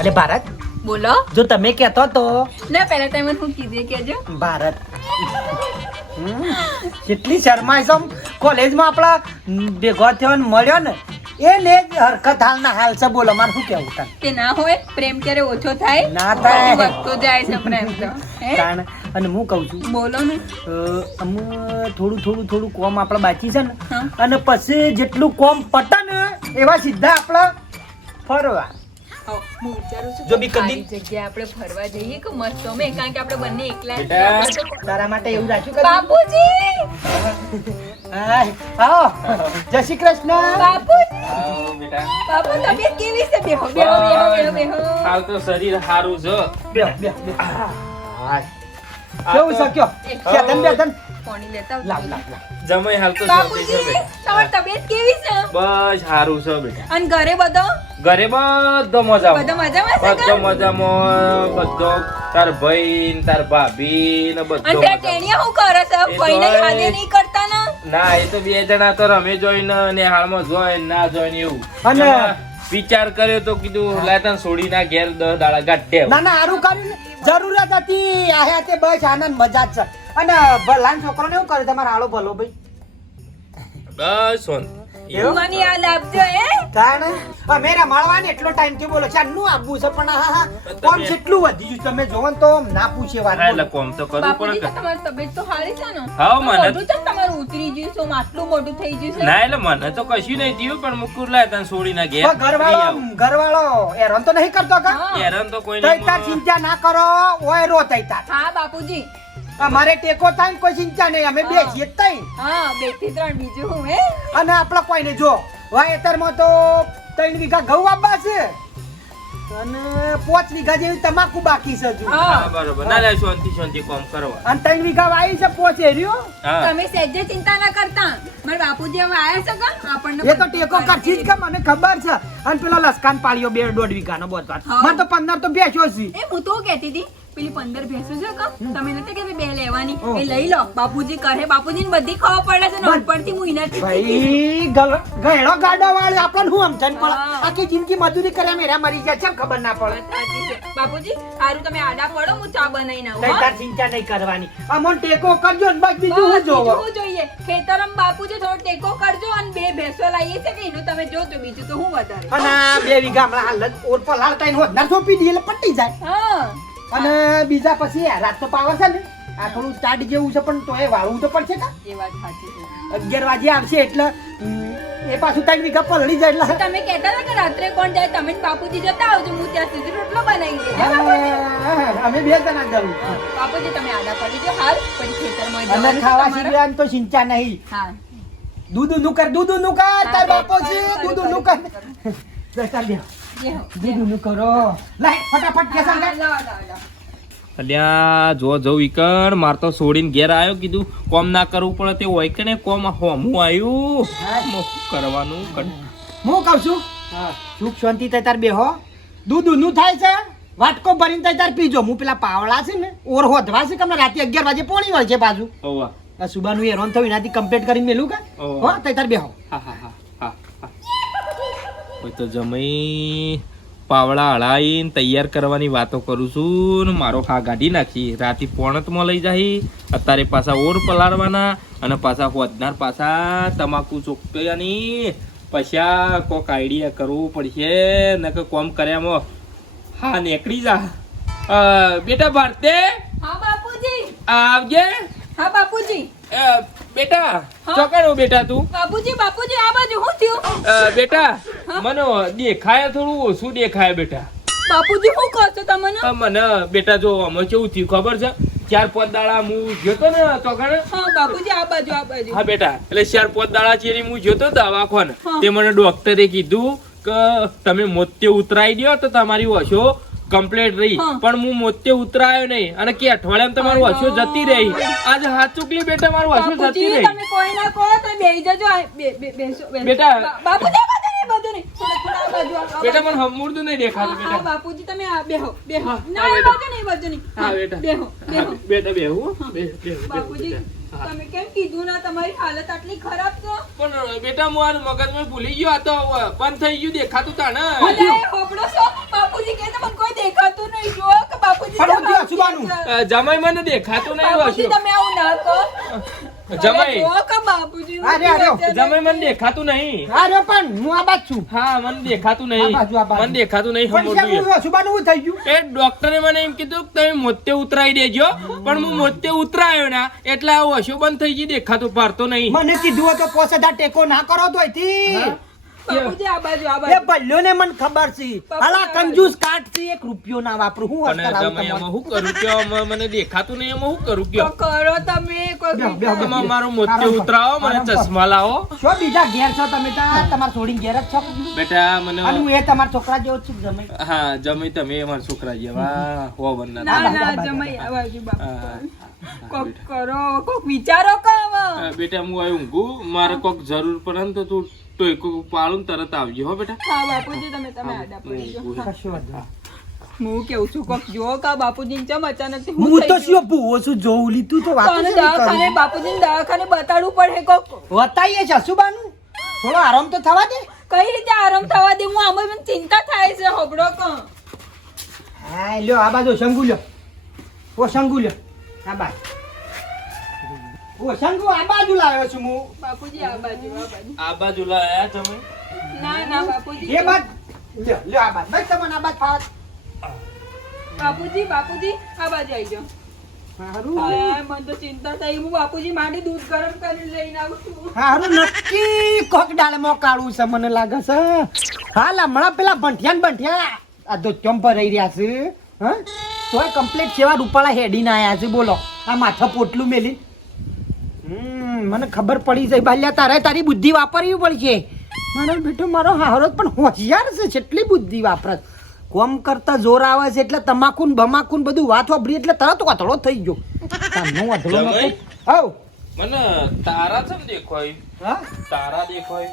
અરે ભારત. બોલો. જો તમે કહેતો તો. ના પહેલા તમે હું કીધે કેજો ભારત. કેટલી શરમાય છે કોલેજમાં આપણા ભેગો થયો ને મળ્યો ને એ ને જ હરકત હાલ ના હાલ છે. બોલો મારે શું કેવું તને? કે ના હોય પ્રેમ ક્યારે ઓછો થાય? ના થાય. વધતો જાય છે પ્રેમ તો. કારણ અને હું કહું છું બોલો ને. અમુ થોડું થોડું થોડું કોમ આપણે બાકી છે ને અને પછી જેટલું કોમ પટન એવા સીધા આપણે ફરવા. હું વિચારું છું જો બી કદી- જગ્યા જગ્યાએ આપણે ફરવા જઈએ કે મસ્ત અમે? કારણ કે આપણે બંને એકલા છીએ. તારા માટે એવું રાખ્યું કે બાપુજી! હા આવો. જય શ્રી કૃષ્ણ. બાપુજી! બેટા. બાપુ તબિયત કેવી છે? બેહો બેહો બેહો બેહો. હાલ તો શરીર સારું છે. બેહો, બેહો, બેહો. હાય. કેવું છે? કયો? એક- બેતન પાણી લેતા લાવ લાવ લાવ. જમાઈ હાલ તો શાંતિ છે બાપુજી બેટા તમારી તબિયત કેવી છે? બસ સારું છે બેટા. અને ઘરે બધો? ઘરે બધો મજામાં. બધો મજામાં છે બધો? મજામાં બધો. તાર ભાઈ ને તાર ભાભી ને બધો અને. ટેણિયા શું કરે છે? એ તો કોઈને હવે- નહીં કરતા ને? ના એ તો બે જણા તો રમે જોઈને ને હાલમાં જોઈને ના જોઈને એવું. અને- વિચાર કર્યો તો કીધું લાયતન છોડી ના ઘેર દસ દાડા ગાઢે ના ના આરું કર્યું જરૂરત હતી. આયા તે બસ આનંદ મજા જ છે. અને ભલાન છોકરોને એવું કરે તમારા આળો ભલો ભાઈ. બસ? મને યાદ આપજો એ તાણ? અમે રમાડવા ને એટલો ટાઈમથી બોલો છે નું આપવું છે પણ હા હા કોમ કેટલું વધી ગયું તમે જોવો તો ના પૂછે વાત એટલે કોમ તો કરવું પડે તો તમારી તબિયત તો સારી છે ને? હા, મને- તો તમારું ઉતરી ગયું છે? આટલું મોટું થઈ ગયું છે? ના એટલે મને તો કશું નહીં થયું પણ મુકુર લાય તને છોડી ના ગયા ઘરવાળો ઘરવાળો એરન તો નહીં કરતો કા? એરન તો કોઈ નહીં તાર ચિંતા ના કરો ઓય રો તઈ તાર હા બાપુજી. અમારે ટેકો થાય કોઈ ચિંતા નહીં અમે બે છીએ તઈ. હા બેથી ત્રણ બીજું હું હે? અને આપણે કોઈને જો વાવેતરમાં તો ત્રણ વીઘા ઘઉં આપવા છે. અને પાંચ વીઘા જેવી તમાકુ બાકી છે હજુ. હા. હા બરોબર. ના લે શાંતિ શાંતિ કામ કરવા અને ત્રણ વીઘા વાઈ છે પોચ એર્યો તમે સહેજે ચિંતા ના કરતા. મારા બાપુજી હવે આયા છે કા આપણને એ તો ટેકો કરશી જ કે મને ખબર છે. અને પેલો લસકાન પાળ્યો બે દોઢ વીઘાનો બોધ વાત મને તો પંદર તો બેસ્યો છે. એ હું તો કહેતી હતી પેલી પંદર ભેંસો છે કા તમે નથી કે બે લેવાની? એ લઈ લો. બાપુજી કરે બાપુજી ને બધી ખાવા પડે છે ને હું શીખી ભાઈ ગયડો ગાડા વાળો આપણને હું સમજણ પડે. આખી જિંદગી મજૂરી કર્યા મેરા મરી જાય છે ખબર ના પડે. બાપુજી સારું તમે આડા પડો હું ચા બનાવીને આવું તાર ચિંતા નહીં કરવાની. અમોન ટેકો કરજો ને બાકી બીજું હું જોવો? જોઈએ. ખેતરમ બાપુજી થોડો ટેકો કરજો અને બે ભેંસો લાવીએ છે કે એનું તમે જોજો બીજું તો હું વધારે. અને બે વીઘા હમણાં હાલ ઓર પર હાલ ટાઈમ હોત ના સોંપી દીએ એટલે પટી જાય. હા. અને બીજા પછી રાત તો પાવર છે ને આ થોડું સ્ટાર્ટ જેવું છે પણ તો એ વાળવું તો પડશે ને. એ વાત સાચી છે. અગિયાર વાગે આવશે એટલે એ પાછું ત્રણ વીઘા પલળી જાય એટલે. તમે કહેતા હતા કે રાત્રે કોણ જાય? તમે બાપુજી જતા આવજો હું ત્યાં સુધી રોટલો બનાવી બાપુજી? અમે બે જણા જવું બાપુજી તમે આડા પડી જાઓ. હાલ પછી ખેતરમાં જવાનું ખાવા સિવાય તો સિંચા નહીં. હા. દૂધનું કર દૂધનું કર તાર તો બાપો છે કરું, દૂધનું કર. કરું. જતા જે હો, જે દૂધ હો. નું કરો. લાય ફટાફટ કેસર હા, લાય. લાવો, લાવો, લાવો. અલ્યા જો જવું ઈકણ માર તો છોડીને ઘેર આવ્યો કીધું કોમ ના કરવું પડે તે હોય કે ને કોમ હોમું આવ્યું કરવાનું હું કહું છું સુખ શાંતિ થાય તાર બેહો. દૂધનું થાય છે વાટકો ભરીને થાય તાર પીજો. હું પેલા પાવડા છે ને ઓર હોધવા છે કે હમણાં રાતે અગિયાર વાગે પોણી હોય છે બાજુ સુબાનું હેરાન થયું એનાથી કમ્પ્લીટ કરીને મેલું કે? હો તાર બેહો. હા હા. હોય તો જમી પાવડા હળાઈને તૈયાર કરવાની વાતો કરું છું ને મારો ખા કાઢી નાખી. રાતે પોણતમાં લઈ જાય અત્યારે પાછા ઓર પલાળવાના અને પાછા હોદનાર પાછા તમાકુ ચોકયાની પછી આ કોક આઈડિયા કરવું પડશે. નકર કોમ કર્યામાં હા નીકળી જા. બેટા ભારતે હા બાપુજી. આવજે. હા બાપુજી. બેટા? ચોકાડો બેટા તું? બાપુજી બાપુજી આ બાજુ હું થયું? બેટા મને દેખાય થોડું ઓછું દેખાય બેટા? બાપુજી શું કહો છો તમને? મને બેટા જો અમે કેવું થયું ખબર છે? ચાર પાંચ દાડા હું જોતો ને કણે હા બાપુજી આ બાજુ આ બાજુ. હા બેટા એટલે ચાર પાંચ દાડા ચેરી હું જોતો દવાખાને. તે મને ડોક્ટરે કીધું કે તમે મોતે ઉતરાઈ દો તો તમારી ઓછો કમ્પ્લીટ રહી. પણ હું મોતે ઉતરાયો નહીં. અને કે અઠવાડિયામાં તમારું ઓછો જતી રહી. આજે હાથ ચૂકલી બેટા મારું ઓછો જતી રહી. તમે કોઈ ના કહો તો જજો. બેટા. બાપુજી આ ને. થોડા- થોડા આ બાજુ, આ- આ બેટા પણ મને હમુરતું નહીં દેખાતું હા, બેટા. બાપુજી તમે આ બેહો બેહો. ના હા, એ બાજુ નહીં, બાજુ નહીં. હા બેટા. બેહો બેહો. બેટા બેહો બેહું, બાપુજી તમે કેમ કીધું ના તમારી હાલત આટલી ખરાબ છે પણ બેટા હું આ મગજમાં ભૂલી ગયો આ તો બંધ થઈ ગયું દેખાતું તા ને અલે, હોબળો છો? બાપુજી કે તમને કોઈ દેખાતું નહીં જો કે બાપુજી પણ જમાઈ મને દેખાતું નહીં બાપુજી તમે આવું ના કહો જમાઈ. બાપુજી અરે, અરે, જમાઈ મને દેખાતું નહીં. અરે પણ હું આ બાજ છું. હા મને દેખાતું નહીં. આ બાજુ, આ બાજુ. મને દેખાતું નહીં સમજવું શેનું થઈ ગયું? એ ડોક્ટરે મને એમ કીધું કે તમે મોતે ઉતરાઈ દેજો પણ હું મોતે ઉતરાયો ના એટલે આ બંધ થઈ ગઈ દેખાતું પારતો નહીં. મને કીધું હતું પોસ ટેકો ના કરો તો અહીંથી. બાપુજી આ બાજુ આ એ ભલ્યો ને મને ખબર છે. હાલા કંજૂસ કાટ છે એક રૂપિયો ના વાપરું. હું અને તમે એમાં શું કરું કયો મને દેખાતું નહીં એમાં શું કરું કયો? કરો તમે કોઈ બેહો, બેહો, બેહો. આમાં મારું મોતે આરામ કરો. ઉતરાવો મને ચશ્મા લાવો. શું બીજા ઘેર છો તમે? ત્યાં તમારા છોડીને ઘેર જ છો? બેટા અને હું એ તમારા છોકરા જેવો છું જમાઈ. હા જમી તમે અમારા છોકરા જેવા. હો બનના ના ના બાજુ. આ બાજુ બાપુ કોક કરો કોક વિચારો કરો હવે. બેટા હું ઊંઘું. મારે કોક જરૂર પડે ને તો તું એક પાળું તરત આવજો હો બેટા. હા બાપુજી તમે તમે આડા પડી જાઓ. કશો વાંધો હું કેવું છું કોક જો કા બાપુજી ચમ અચાનક હું તો શું ભૂવો છું જોઉં લીધું તો વાતો તને દવાખાને? બાપુજી દવાખાને બતાડવું પડે કોક? થોડો આરામ તો થવા દે. કઈ રીતે આરામ થવા દે? હું આમાં મને ચિંતા થાય છે હોબળો કો હા લ્યો આ બાજુ શંગુ લ્યો. ઓ શંગુ લ્યો. આ બાજુ ઓ શંગુ આ બાજુ લાવ્યો છું હું. બાપુજી આ બાજુ આ બાજુ. આ બાજુ લાયા તમે? ના ના બાપુજી. એ બાજ લ્યો લ્યો આ બાજ. બસ તમને આ બાજ ફાવત બાપુજી બાપુજી આ બાજુ આવી જાઓ. હારું. હા, મને તો ચિંતા થઈ. હું બાપુજી માટે દૂધ ગરમ કરીને લઈને આવું છું. હારું નક્કી કોક ડાળમાં કાઢવું છે મને લાગે છે. હાલ હમણાં પેલા ભંઠિયા ને ભંઠિયા આ તો ચંપર રહી રહ્યા છે હા? તો કમ્પ્લીટ સેવા રૂપાળા હેડીને આયા છે બોલો. આ માથા પોટલું મેલી મને ખબર પડી જાય. બાલ્યા તારે તારી બુદ્ધિ વાપરવી પડશે. મારો બેટો મારો હારો પણ હોશિયાર છે. કેટલી બુદ્ધિ વાપરે. કોમ કરતા જોર આવે છે એટલે તમાકુન બમાકુન બધું વાત વાપરી એટલે તરત વાતળો થઈ ગયો. તારનો વાતળો નતો. મને તારા છે દેખાય હા? તારા દેખાય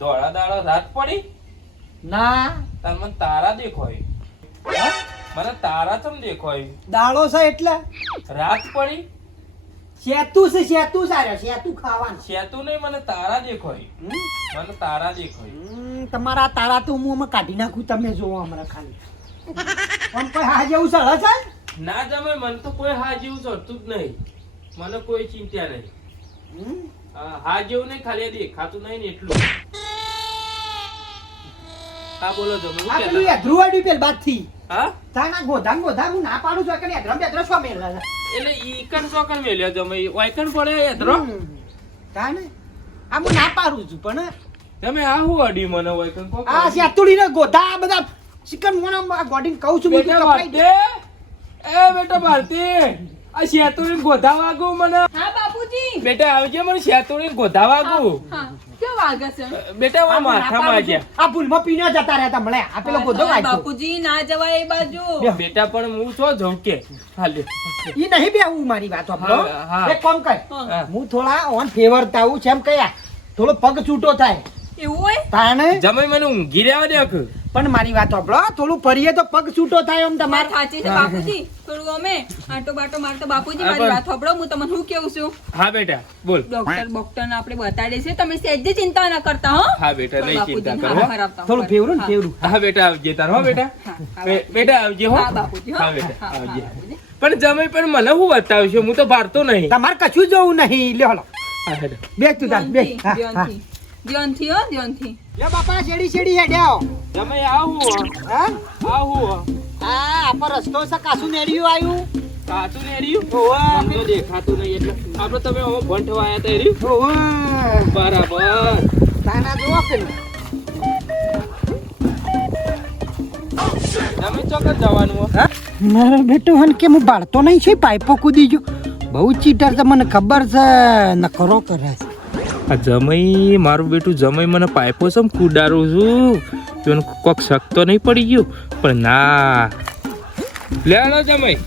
ધોળા દાડા રાત પડી? ના. તાર મને તારા દેખાય હા? મને તારા ચમ દેખાય દાળો છે એટલે? રાત પડી? શેતું છે શેતું સારે શેતું ખાવાનું. સેતું નહીં મને તારા દેખાય. મને તારા દેખાય. તમારા તારા તો હું અમે કાઢી નાખું તમે જોવો હમણાં ખાલી. પણ કોઈ હા જેવું સળે છે ના જમે મને તો કોઈ હા જેવું ચડતું જ નહીં. મને કોઈ ચિંતા નહીં. હા, હા જેવું નહીં ખાલી દેખાતું નહીં ને એટલું. હા બોલો તમે આ કહેતા? પેલું પેલ પેલ બાદથી હા? તાના ગોધા ગોધામ ગોધા હું ના પાડું છું કે એધરમ બેધરમ શું મેલે છે? ઈ કણ ચોકણ મેલ્યો જમે વાયકણ પડે એધરો તાને આ હું ના પારું છું પણ તમે આ હું અડી મને વાયકણ કો આ શેતુડી ને ગોધા આ બધા ચિકન મોના ગોડીન કહું છું બધું કપાઈ દે. એ બેટા ભારતી આ શેતુડી ગોધા વાગું મને? હા બાપુજી. બેટા આવજે મને શેતુડી ગોધા વાગું. હા. વાગે છે. બેટા વા માથામાં છું. આ ભૂલમાં પીને જતા રહ્યા મળે. આ પેલો ગોધો વાગ્યો બાપુજી ના જવાય એ બાજુ. બેટા પણ હું છો જઉં કે હાલે. ઈ નહીં બેહવું મારી વાત હા. એક કામ કર. હું. થોડા ઓન ફેવરતા આવું છે એમ કયા. થોડો પગ છૂટો થાય. એવું હોય? તાણે? જમાઈ મને ઊંઘી રહેવા દે. પણ મારી વાત સાંભળો થોડું ફરીએ તો પગ છૂટો થાય એમ તમારે. સાચી છે બાપુજી. થોડું અમે આટો બાટો મારતો બાપુજી મારી વાત સાંભળો હું તમને શું કેવું છું? હા બેટા બોલ. ડોક્ટર ડોક્ટર ને આપણે બતાડે છે તમે સહેજે ચિંતા ના કરતા હો. હા બેટા નહીં ચિંતા કરો થોડું ફેવરું ને ફેવરું. હા બેટા આવજે તાર હો બેટા. બેટા આવજે હો. હા, બાપુજી, હા. બેટા આવજે. પણ જમે પણ મને હું બતાવશો? હું તો ભારતો નહીં. તમારે કશું જોવું નહીં. લ્યો બે તું તાર બે હા, હા. ધ્યાનથી. હો ધ્યાનથી લે બાપા શેડી શેડી હેડ્યો તમે આવું હા. આવું આ આપો રસ્તો છે કાસું નેડિયું આવ્યું કાચું ને રહ્યું ઓવા મને તો દેખાતું નહીં એટલે આપણે તમે હવે ભંઠવા આયા તા ઓવા બરાબર. તાના જો કે તમે ચોક્કસ જવાનું હા. મારો બેટો હન કે હું બાળતો નહીં છે પાઇપો કૂદી ગયો. બહુ ચીટર છે મને ખબર છે ન કરો કરે આ જમાઈ મારું બેટું જમાઈ મને પાઇપો છે કુડારું છું. તો કોક શકતો નહીં પડી ગયું પણ ના. લે લો જમાઈ.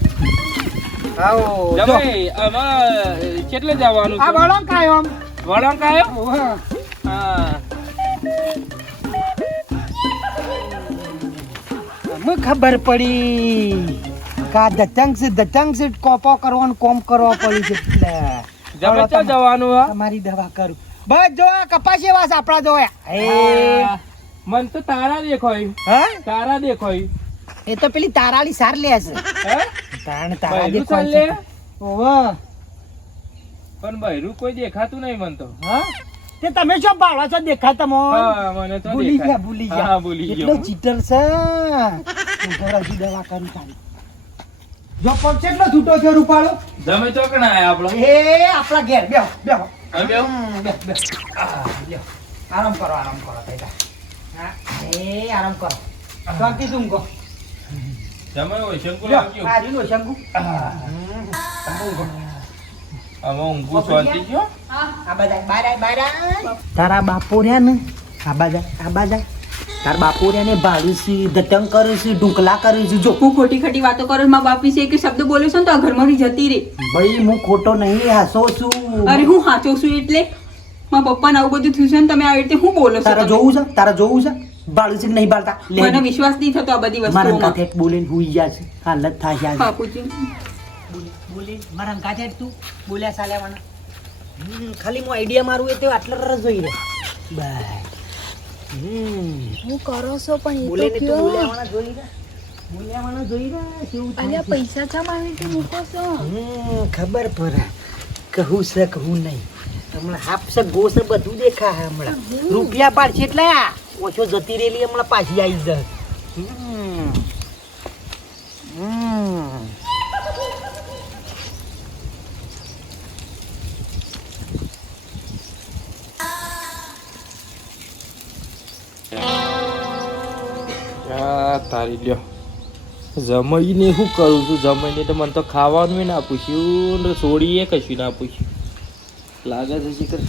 જમાઈ કેટલે જવાનું આ વળો કાયો આમ. વળાંક આવ્યો હા. ખબર પડી કા દતંગ છે દતંગ છે કોપો કરવાનું કોમ કરવા પડ્યું છે. એટલે જમે ચો જવાનું હા. તમારી દવા કરું. બસ જો આ કપાસ આપણા જોયા મન તો તારા દેખાય. હા? તારા દેખાય. એ તો પેલી તારાળી સાર લે છે. તારણ તારા બૈરું દેખાય ચાલે? છે. ઓવા પણ બૈરું કોઈ દેખાતું નહીં મન તો. હા? તે તમે શું ભાડો છો દેખાતા તો ભૂલી ગયા ભૂલી ગયા. એટલો ચીટર છે. દવા કરું તારી. જો પગ કેટલો છૂટો થયો રૂપાળો. જમે ચોકણા આયા આપણો એ આપણા ઘેર. બેહો બેહો. બેહો. બેહો. આરામ કરો આરામ કરો બેટા હા એ આરામ કરો. શાંતિ શું જમે હોય શંકુ લ્યો આ રીલો શંકુ. તારા બાપો રહ્યા ને? આબાજા બધા આ બધા તાર બાપુ રહ્યા ને ભાડું છે ધટંગ કર્યું છે ઢુકલા કર્યું છે જો. હું ખોટી ખોટી વાતો કરો મારા બાપી છે કે શબ્દ બોલ્યો છે ને તો આ ઘરમાંથી જતી રે. ભાઈ હું ખોટો નહીં હાસો છું. અરે હું હાચો છું એટલે? માં પપ્પા ને આવું બધું થયું છે ને તમે આવી રીતે હું બોલો તારા જોવું છે? તારા જોવું છે? બાળું છે નહીં બાળતા મને વિશ્વાસ નહીં થતો આ બધી મારા કાથે બોલીને હુઈ ગયા છે. હાલત થાય છે બાપુજી બોલે મારા કાથે તું બોલ્યા સાલ્યા મને ખાલી હું આઈડિયા મારું એ તો આટલા રસ જોઈ રહે બસ. હમ હું કરો છો પણ બોલે એ તો કયો? બોલ્યાવાળા જોઈ રહ્યા કેવું અલ્યા પૈસા ચા આવી રીતે મૂકો છો? હમ, ખબર પડે. કહું છે કહું નહીં. હમણાં હાફ છે ગો છે બધું દેખા હે હમણાં. રૂપિયા પાડશે એટલે ઓછો જતી રહેલી હમણાં પાછી આવી જાય. તારી લ્યો. જમાઈને શું કરું છું? જમાઈને તો મને તો ખાવાનું ના પૂછ્યું ને સોડીએ કશું ના પૂછ્યું. લાગે છે શીખર.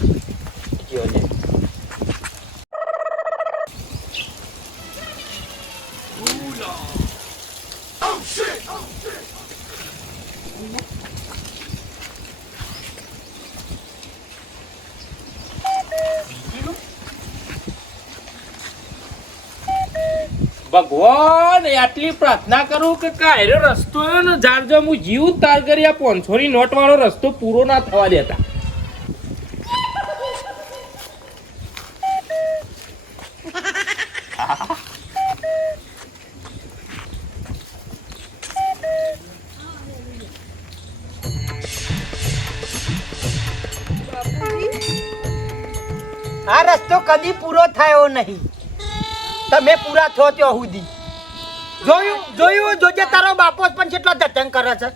ભગવાન આટલી પ્રાર્થના કરું કે કાયરો રસ્તો ને જાણજો હું જીવ તાર કરી આ પાંચસો નોટ વાળો રસ્તો પૂરો ના થવા દેતા. આ રસ્તો કદી પૂરો થયો નહીં. તમે પૂરા થયો ત્યાં સુધી. જોયું જોયું જોજે તારો બાપો પણ કેટલો ધતંગ કરે છે.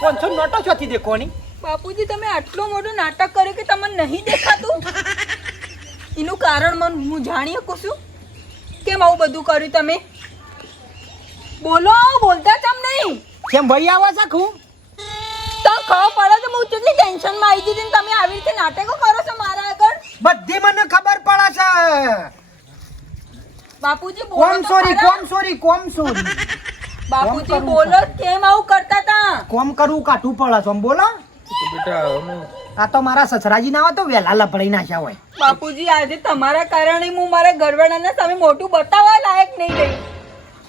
પાંચસો નોટો છોથી દેખોની બાપુજી તમે આટલું મોટું નાટક કર્યું કે તમને નહીં દેખાતું? એનું કારણ મન હું જાણી શકું છું. કેમ આવું બધું કર્યું તમે? બોલો બોલતા તમ નહીં. કેમ ભાઈ આવા છે ખું? તો ખબર પડે તો હું કેટલી ટેન્શનમાં આવી ને તમે આવી રીતે નાટકો કરો છો મારા આગળ બધી મને ખબર પડે છે બાપુજી બોલો કોમ સોરી કોમ સોરી કોમ સોરી. બાપુજી બોલો કેમ આવું કરતા તા? કોમ કરું કાઠું પડે છો. બોલો. બેટા આ તો મારા સસરાજી ના હોય તો વેલા લફડાઈ નાખ્યા હોય. બાપુજી આજે તમારા કારણે હું મારા ઘરવાળાને સામે મોટું બતાવવા લાયક નહીં રહી.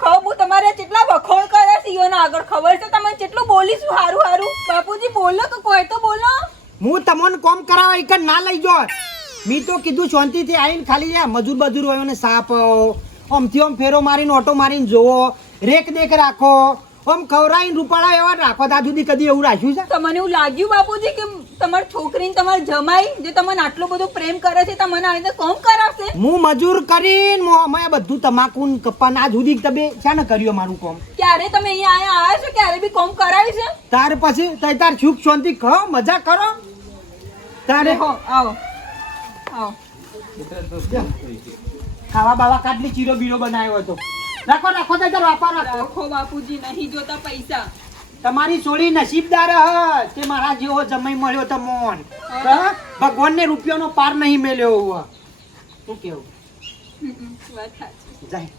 ખબર હું તમારે કેટલા વખોણ કર્યા ઈયોના આગળ? ખબર છે તમે કેટલું બોલીશું હારું હારું. બાપુજી બોલો કે કોઈ તો બોલો. હું તમને કોમ કરાવવા એક ના લઈ જો મી તો કીધું શાંતિથી આવીને ખાલી મજૂર બજૂર હોય ને સાપ આમથી આમ ફેરો મારીને ઓટો મારીને જોવો રેક દેખ રાખો. આમ ખવરાઈને રૂપાળા એવા રાખો ત્યાં સુધી કદી એવું રાખ્યું છે? તમને એવું લાગ્યું બાપુજી કે તમારી છોકરીને તમારી જમાઈ જે તમને આટલો બધો પ્રેમ કરે છે તમને આવી રીતે કોમ કરાવશે? હું મજૂર કરીને મો- અમે બધું તમાકુ ને કપ્પાને આજ સુધી તમે ક્યાં ને કર્યું મારું કોમ? ક્યારે તમે અહીંયા આયા? આવ્યા છો? ક્યારે બી કોમ કરાવી છે? તાર પછી તઈ તાર સુખ શાંતિ ખ મજા કરો. તારે હો આવો આવો. ખાવા બાવા કાટલી ચીરો બીરો બનાવ્યો હતો. રાખો રાખો તો વાપા રાખો રાખો બાપુજી નહીં જોતા પૈસા. તમારી સોળી નસીબદાર હ તે મારા જેવો જમાઈ મળ્યો તો મોન. ભગવાન ને રૂપિયાનો પાર નહીં મેલ્યો હું કેવું? વાત સાચી. જાય.